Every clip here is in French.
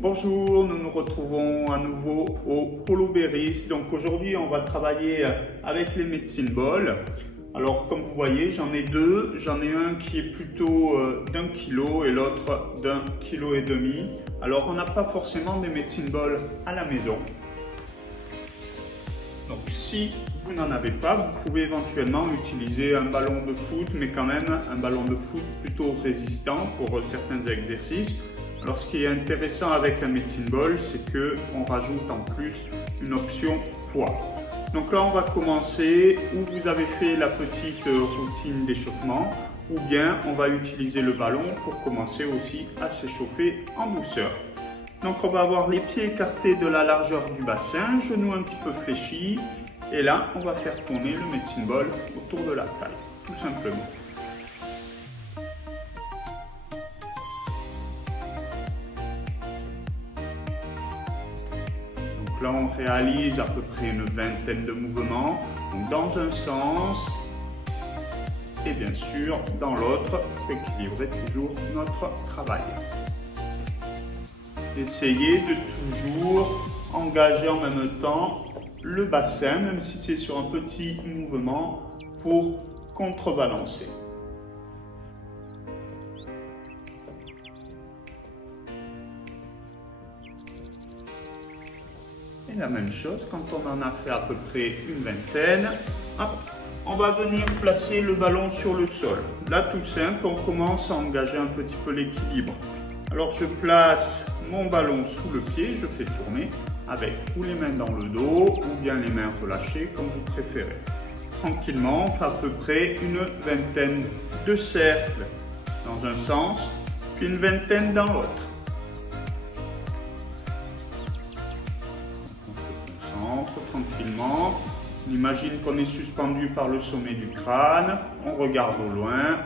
Bonjour, nous nous retrouvons à nouveau au Polo Berries. Donc aujourd'hui, on va travailler avec les medicine balls. Alors comme vous voyez, j'en ai deux. J'en ai un qui est plutôt d'1 kg et l'autre d'1,5 kg. Alors on n'a pas forcément des medicine balls à la maison. Donc si vous n'en avez pas, vous pouvez éventuellement utiliser un ballon de foot, mais quand même un ballon de foot plutôt résistant pour certains exercices. Alors ce qui est intéressant avec un medicine ball, c'est qu'on rajoute en plus une option poids. Donc là on va commencer où vous avez fait la petite routine d'échauffement, ou bien on va utiliser le ballon pour commencer aussi à s'échauffer en douceur. Donc on va avoir les pieds écartés de la largeur du bassin, genoux un petit peu fléchis, et là on va faire tourner le medicine ball autour de la taille, tout simplement. Donc là on réalise à peu près une vingtaine de mouvements, donc dans un sens et bien sûr dans l'autre pour équilibrer toujours notre travail. Essayez de toujours engager en même temps le bassin, même si c'est sur un petit mouvement, pour contrebalancer. Et la même chose, quand on en a fait à peu près une vingtaine, hop, on va venir placer le ballon sur le sol. Là, tout simple, on commence à engager un petit peu l'équilibre. Alors, je place mon ballon sous le pied, je fais tourner avec ou les mains dans le dos ou bien les mains relâchées, comme vous préférez. Tranquillement, on fait à peu près une vingtaine de cercles dans un sens, puis une vingtaine dans l'autre. Tranquillement, on imagine qu'on est suspendu par le sommet du crâne, on regarde au loin.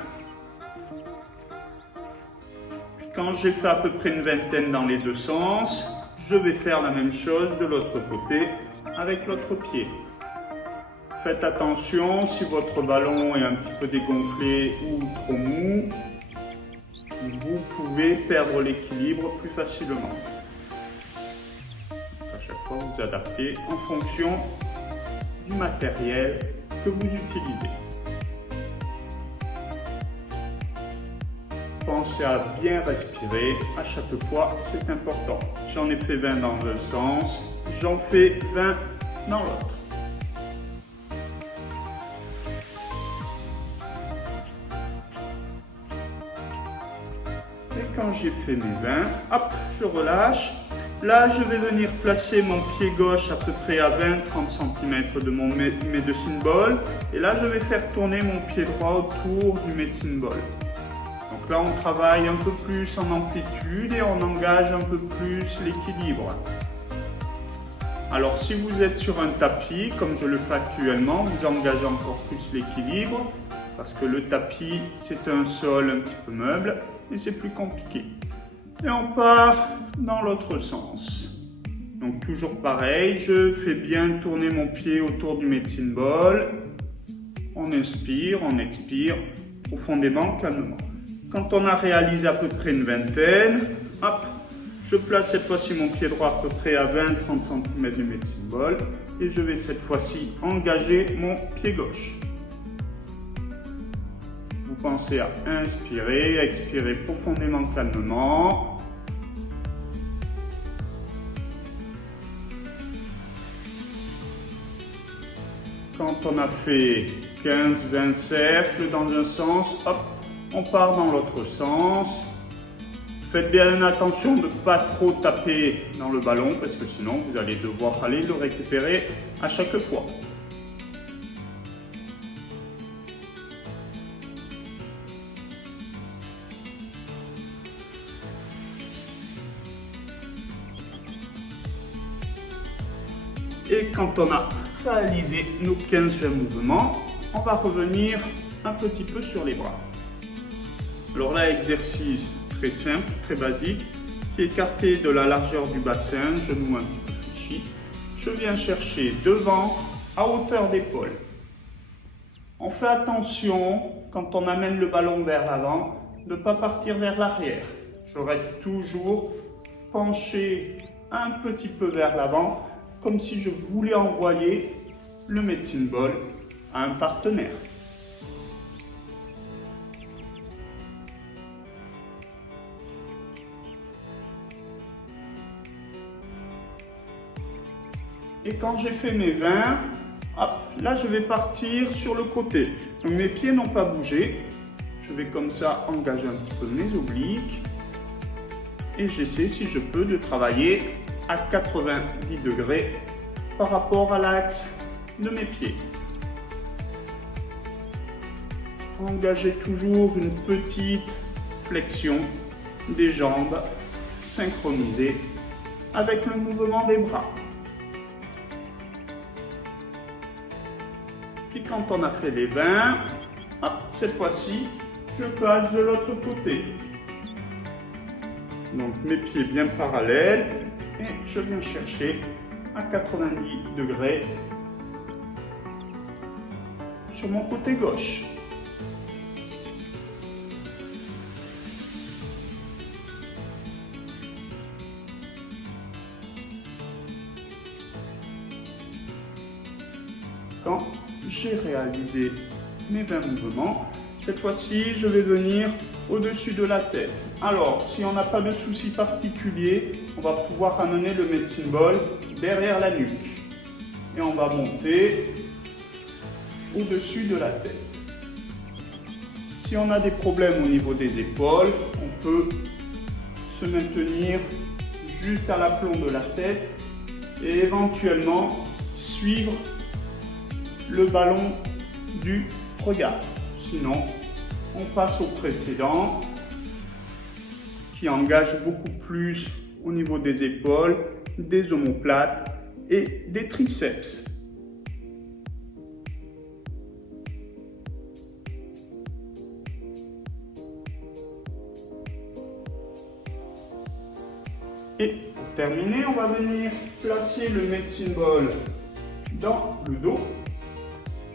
Puis quand j'ai fait à peu près une vingtaine dans les deux sens, je vais faire la même chose de l'autre côté avec l'autre pied. Faites attention, si votre ballon est un petit peu dégonflé ou trop mou, vous pouvez perdre l'équilibre plus facilement. Vous adaptez en fonction du matériel que vous utilisez. Pensez à bien respirer à chaque fois, c'est important. J'en ai fait 20 dans un sens, j'en fais 20 dans l'autre. Et quand j'ai fait mes 20, hop, je relâche. Là, je vais venir placer mon pied gauche à peu près à 20-30 cm de mon medicine ball. Et là, je vais faire tourner mon pied droit autour du medicine ball. Donc là, on travaille un peu plus en amplitude et on engage un peu plus l'équilibre. Alors, si vous êtes sur un tapis, comme je le fais actuellement, vous engagez encore plus l'équilibre parce que le tapis, c'est un sol un petit peu meuble et c'est plus compliqué. Et on part dans l'autre sens. Donc toujours pareil, je fais bien tourner mon pied autour du medicine ball. On inspire, on expire profondément, calmement. Quand on a réalisé à peu près une vingtaine, hop, je place cette fois-ci mon pied droit à peu près à 20-30 cm du medicine ball et je vais cette fois-ci engager mon pied gauche. Vous pensez à inspirer, expirer profondément, calmement. Quand on a fait 15-20 cercles dans un sens, hop, on part dans l'autre sens. Faites bien attention de ne pas trop taper dans le ballon parce que sinon vous allez devoir aller le récupérer à chaque fois. Et quand on a réalisé nos 15-20 mouvements, on va revenir un petit peu sur les bras. Alors là, exercice très simple, très basique, pied écarté de la largeur du bassin, genoux un petit peu fléchis. Je viens chercher devant à hauteur d'épaule. On fait attention, quand on amène le ballon vers l'avant, de ne pas partir vers l'arrière. Je reste toujours pencher un petit peu vers l'avant, comme si je voulais envoyer le medicine ball à un partenaire. Et quand j'ai fait mes 20, hop, là je vais partir sur le côté. Donc mes pieds n'ont pas bougé. Je vais comme ça engager un petit peu mes obliques. Et j'essaie, si je peux, de travailler à 90 degrés par rapport à l'axe de mes pieds. Engagez toujours une petite flexion des jambes synchronisée avec le mouvement des bras. Puis quand on a fait les 20, hop, cette fois-ci, je passe de l'autre côté. Donc mes pieds bien parallèles et je viens chercher à 90 degrés sur mon côté gauche. Quand j'ai réalisé mes 20 mouvements, cette fois-ci, je vais venir au-dessus de la tête. Alors, si on n'a pas de souci particulier, on va pouvoir amener le medicine ball derrière la nuque. Et on va monter au-dessus de la tête. Si on a des problèmes au niveau des épaules, on peut se maintenir juste à l'aplomb de la tête et éventuellement suivre le ballon du regard. Sinon, on passe au précédent qui engage beaucoup plus au niveau des épaules, des omoplates et des triceps. Et pour terminer, on va venir placer le medicine ball dans le dos.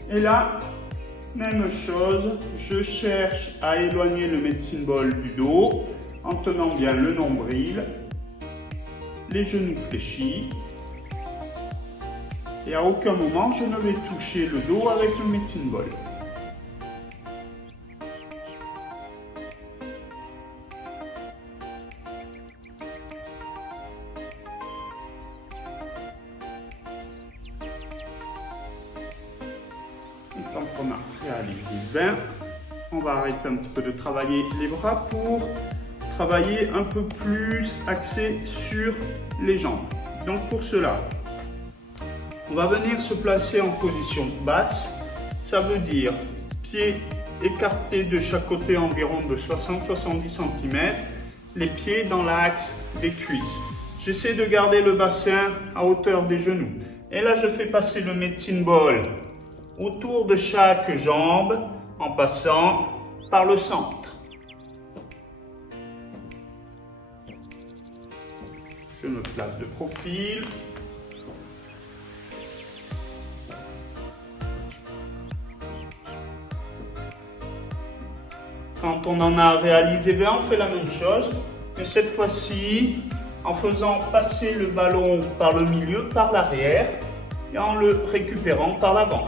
Et là, même chose, je cherche à éloigner le medicine ball du dos en tenant bien le nombril, les genoux fléchis. Et à aucun moment, je ne vais toucher le dos avec le medicine ball. Et tant qu'on a réalisé 20, on va arrêter un petit peu de travailler les bras pour travailler un peu plus axé sur les jambes. Donc pour cela, on va venir se placer en position basse. Ça veut dire pieds écartés de chaque côté environ de 60-70 cm, les pieds dans l'axe des cuisses. J'essaie de garder le bassin à hauteur des genoux. Et là, je fais passer le medicine ball autour de chaque jambe en passant par le centre. Je me place de profil. Quand on en a réalisé 20, on fait la même chose, mais cette fois-ci, en faisant passer le ballon par le milieu, par l'arrière, et en le récupérant par l'avant.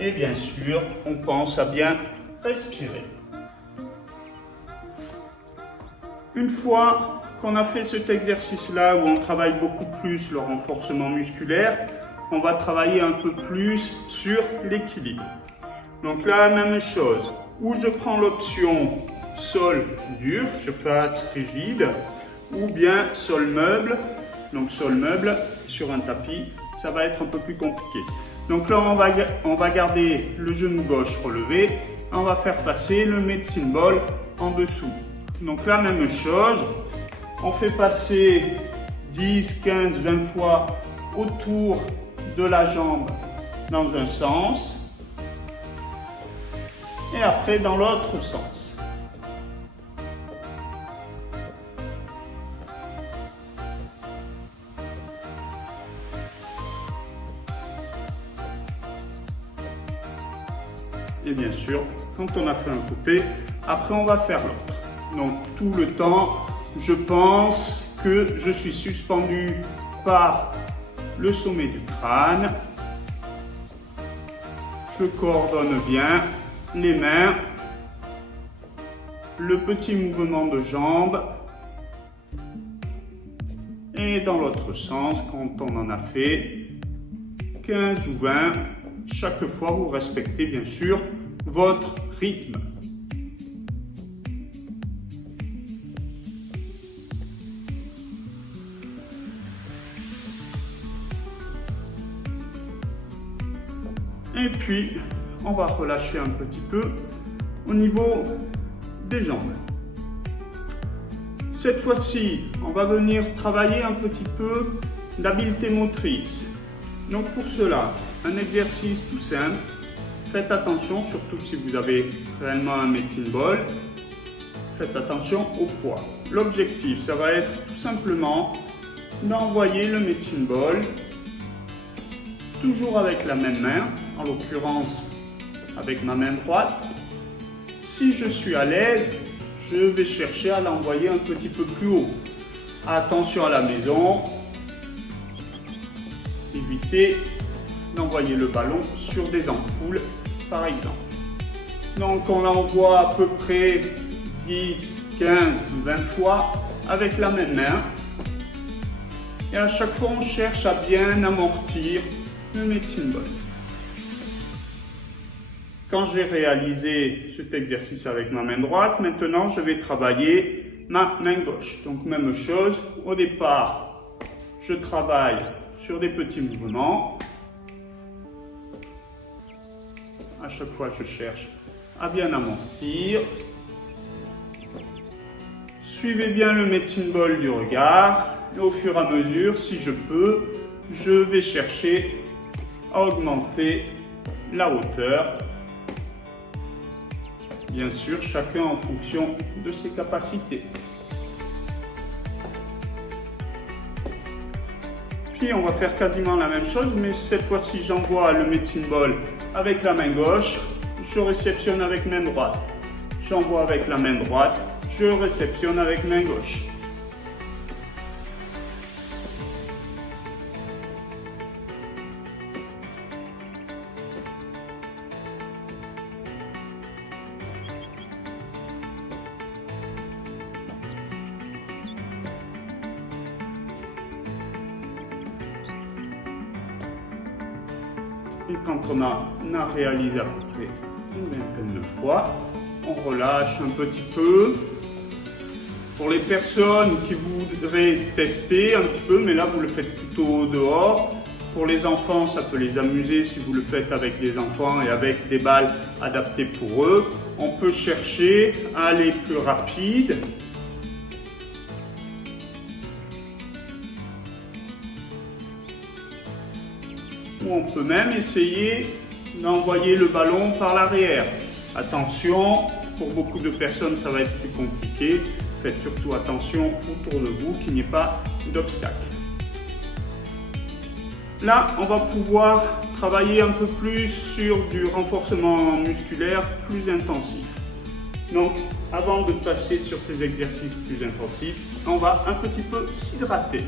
Et bien sûr, on pense à bien respirer. Une fois qu'on a fait cet exercice-là où on travaille beaucoup plus le renforcement musculaire, on va travailler un peu plus sur l'équilibre. Donc là, même chose, où je prends l'option sol dur, surface rigide, ou bien sol meuble. Donc sol meuble sur un tapis, ça va être un peu plus compliqué. Donc là, on va garder le genou gauche relevé, on va faire passer le medicine ball en dessous. Donc la même chose, on fait passer 10, 15, 20 fois autour de la jambe dans un sens et après dans l'autre sens. Et bien sûr, quand on a fait un côté, après on va faire l'autre. Donc tout le temps, je pense que je suis suspendu par le sommet du crâne. Je coordonne bien les mains, le petit mouvement de jambes et dans l'autre sens, quand on en a fait 15 ou 20, chaque fois vous respectez bien sûr votre rythme. Et puis, on va relâcher un petit peu au niveau des jambes. Cette fois-ci, on va venir travailler un petit peu d'habileté motrice. Donc pour cela, un exercice tout simple. Faites attention, surtout si vous avez réellement un medicine ball, faites attention au poids. L'objectif, ça va être tout simplement d'envoyer le medicine ball toujours avec la même main, en l'occurrence avec ma main droite. Si je suis à l'aise, je vais chercher à l'envoyer un petit peu plus haut. Attention à la maison, évitez d'envoyer le ballon sur des ampoules par exemple. Donc on l'envoie à peu près 10, 15, 20 fois avec la même main. Et à chaque fois on cherche à bien amortir le medicine ball. Quand j'ai réalisé cet exercice avec ma main droite, maintenant je vais travailler ma main gauche. Donc même chose, au départ, je travaille sur des petits mouvements. À chaque fois, je cherche à bien amortir. Suivez bien le medicine ball du regard. Et au fur et à mesure, si je peux, je vais chercher à augmenter la hauteur. Bien sûr, chacun en fonction de ses capacités. Puis on va faire quasiment la même chose, mais cette fois-ci j'envoie le medicine ball avec la main gauche, je réceptionne avec main droite. J'envoie avec la main droite, je réceptionne avec main gauche. Et quand on a réalisé à peu près une vingtaine de fois, on relâche un petit peu. Pour les personnes qui voudraient tester un petit peu, mais là vous le faites plutôt dehors. Pour les enfants, ça peut les amuser si vous le faites avec des enfants et avec des balles adaptées pour eux. On peut chercher à aller plus rapide. Ou on peut même essayer d'envoyer le ballon par l'arrière. Attention, pour beaucoup de personnes ça va être plus compliqué. Faites surtout attention autour de vous qu'il n'y ait pas d'obstacle. Là, on va pouvoir travailler un peu plus sur du renforcement musculaire plus intensif. Donc, avant de passer sur ces exercices plus intensifs, on va un petit peu s'hydrater.